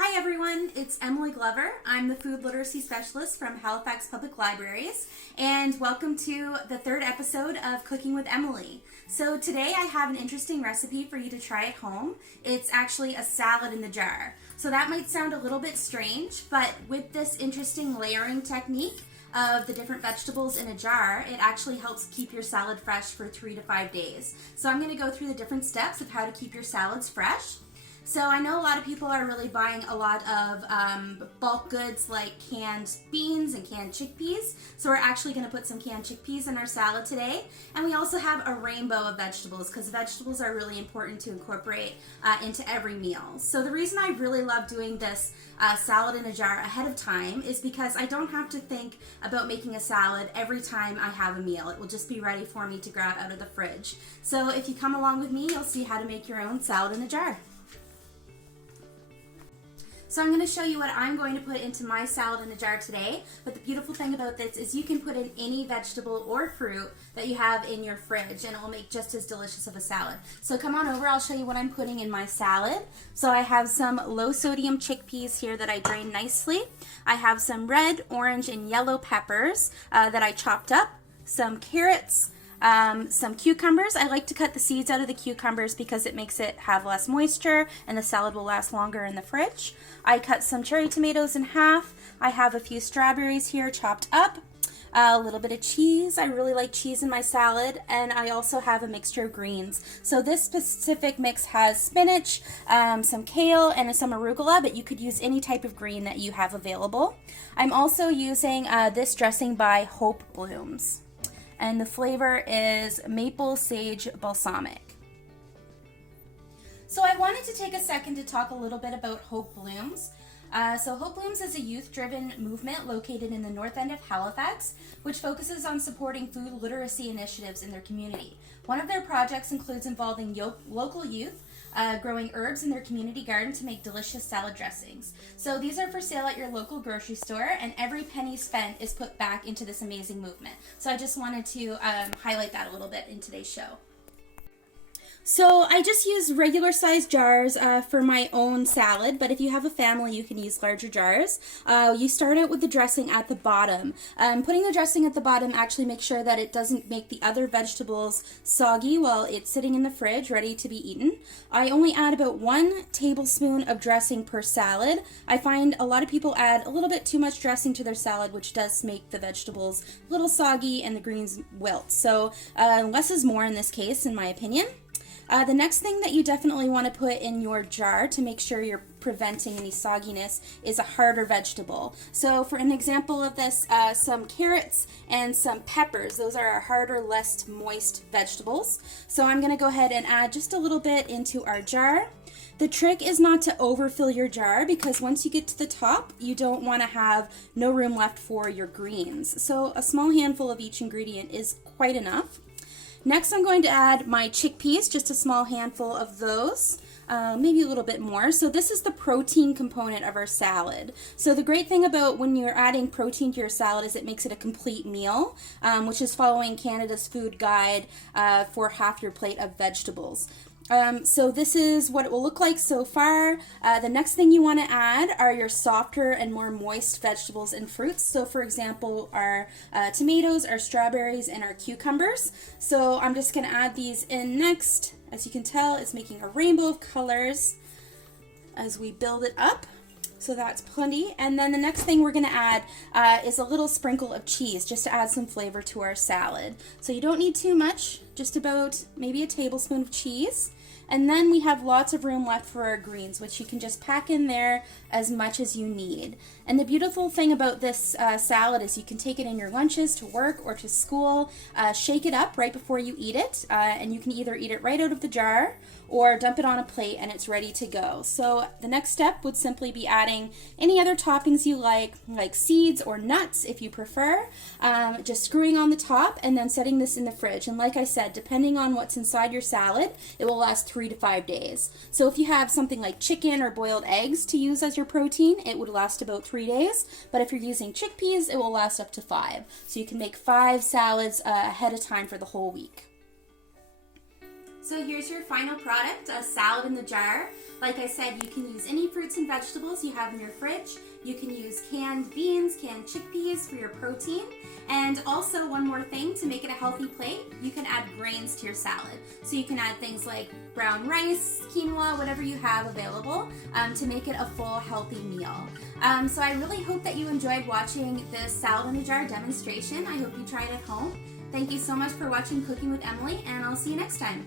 Hi everyone, it's Emily Glover. I'm the food literacy specialist from Halifax Public Libraries, and welcome to the third episode of Cooking with Emily. So today I have an interesting recipe for you to try at home. It's actually a salad in the jar. So that might sound a little bit strange, but with this interesting layering technique of the different vegetables in a jar, it actually helps keep your salad fresh for 3 to 5 days. So I'm going to go through the different steps of how to keep your salads fresh. So I know a lot of people are really buying a lot of bulk goods like canned beans and canned chickpeas. So we're actually going to put some canned chickpeas in our salad today. And we also have a rainbow of vegetables because vegetables are really important to incorporate into every meal. So the reason I really love doing this salad in a jar ahead of time is because I don't have to think about making a salad every time I have a meal. It will just be ready for me to grab out of the fridge. So if you come along with me, you'll see how to make your own salad in a jar. So I'm going to show you what I'm going to put into my salad in a jar today, but the beautiful thing about this is you can put in any vegetable or fruit that you have in your fridge and it will make just as delicious of a salad. So come on over, I'll show you what I'm putting in my salad. So I have some low sodium chickpeas here that I drained nicely. I have some red, orange, and yellow peppers that I chopped up, some carrots, some cucumbers. I like to cut the seeds out of the cucumbers because it makes it have less moisture and the salad will last longer in the fridge. I cut some cherry tomatoes in half. I have a few strawberries here chopped up. A little bit of cheese. I really like cheese in my salad, and I also have a mixture of greens. So this specific mix has spinach, some kale, and some arugula, but you could use any type of green that you have available. I'm also using this dressing by Hope Blooms, and the flavor is maple sage balsamic. So I wanted to take a second to talk a little bit about Hope Blooms. So Hope Blooms is a youth-driven movement located in the north end of Halifax, which focuses on supporting food literacy initiatives in their community. One of their projects includes involving local youth growing herbs in their community garden to make delicious salad dressings. So these are for sale at your local grocery store, and every penny spent is put back into this amazing movement. So I just wanted to highlight that a little bit in today's show. So I just use regular sized jars for my own salad, but if you have a family, you can use larger jars. You start out with the dressing at the bottom. Putting the dressing at the bottom actually makes sure that it doesn't make the other vegetables soggy while it's sitting in the fridge ready to be eaten. I only add about 1 tablespoon of dressing per salad. I find a lot of people add a little bit too much dressing to their salad, which does make the vegetables a little soggy and the greens wilt. So less is more in this case, in my opinion. The next thing that you definitely want to put in your jar to make sure you're preventing any sogginess is a harder vegetable. So for an example of this, some carrots and some peppers. Those are our harder, less moist vegetables. So I'm going to go ahead and add just a little bit into our jar. The trick is not to overfill your jar because once you get to the top, you don't want to have no room left for your greens. So a small handful of each ingredient is quite enough. Next, I'm going to add my chickpeas, just a small handful of those, maybe a little bit more. So this is the protein component of our salad. So the great thing about when you're adding protein to your salad is it makes it a complete meal, which is following Canada's food guide for half your plate of vegetables. So this is what it will look like so far. The next thing you want to add are your softer and more moist vegetables and fruits. So for example, our tomatoes, our strawberries, and our cucumbers. So I'm just going to add these in next. As you can tell, it's making a rainbow of colors as we build it up. So that's plenty. And then the next thing we're going to add is a little sprinkle of cheese just to add some flavor to our salad. So you don't need too much, just about maybe a tablespoon of cheese. And then we have lots of room left for our greens, which you can just pack in there as much as you need. And the beautiful thing about this salad is you can take it in your lunches to work or to school, shake it up right before you eat it, and you can either eat it right out of the jar or dump it on a plate and it's ready to go. So the next step would simply be adding any other toppings you like seeds or nuts if you prefer, just screwing on the top and then setting this in the fridge. And like I said, depending on what's inside your salad, it will last 3 to 5 days. So if you have something like chicken or boiled eggs to use as your protein, it would last about 3 days. But if you're using chickpeas, it will last up to 5. So you can make 5 salads ahead of time for the whole week. So here's your final product, a salad in the jar. Like I said, you can use any fruits and vegetables you have in your fridge. You can use canned beans, canned chickpeas for your protein. And also one more thing, to make it a healthy plate, you can add grains to your salad. So you can add things like brown rice, quinoa, whatever you have available to make it a full healthy meal. So I really hope that you enjoyed watching this salad in a jar demonstration. I hope you try it at home. Thank you so much for watching Cooking with Emily, and I'll see you next time.